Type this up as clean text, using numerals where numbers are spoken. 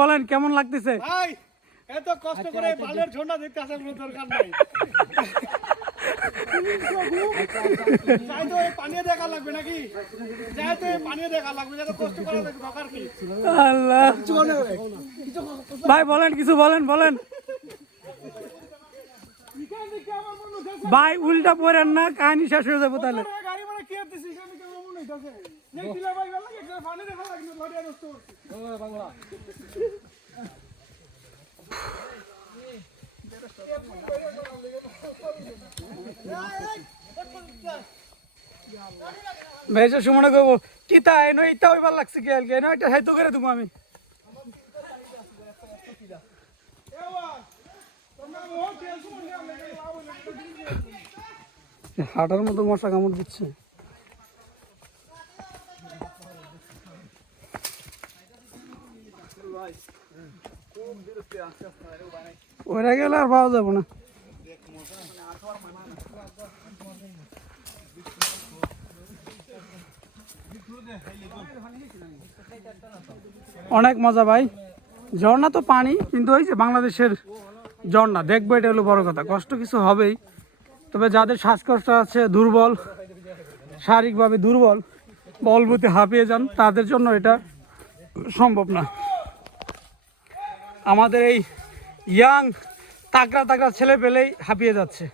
বলেন কেমন লাগতেছে ভাই? এত কষ্ট করে বালের ঝর্ণা দেখতে আসার কোনো দরকার নাই। যাই তো পানি দেখা লাগবে নাকি? যাই তো পানি দেখা লাগবে, এত কষ্ট করা দরকার কি? আল্লাহ ভাই বলেন কিছু বলেন ভাই উল্টা পড়েন না, কাহিনী শেষ হয়ে যাবো তাহলে। গাড়ি মানে কি হতেছে এখানে কেমন মনে হইতাছে? নেই দিলা ভাই ভালো লাগে, একটা পানি দেখা লাগবে, লড়িয়া নষ্ট করছে। বাংলা। ভেজে সুমনে কইব কি তাই নই ইতা হইবার লাগছে কি আলকে না এটা হেতু করে দেবো আমি। হাঁটার মতো মশা কামড় দিচ্ছে। ওরা গেলে আর পাওয়া যাবে না। অনেক মজা ভাই, ঝর্ণা তো পানি, কিন্তু ওই যে বাংলাদেশের ঝর্ণা দেখবো, এটা হলো বড় কথা। কষ্ট কিছু হবেই, তবে যাদের শ্বাসকষ্ট আছে, দুর্বল, শারীরিকভাবে দুর্বল, বলবুতে হাঁপিয়ে যান, তাদের জন্য এটা সম্ভব না। আমাদের এই ইয়াং তাগড়া ছেলে পেলেই হাঁপিয়ে যাচ্ছে।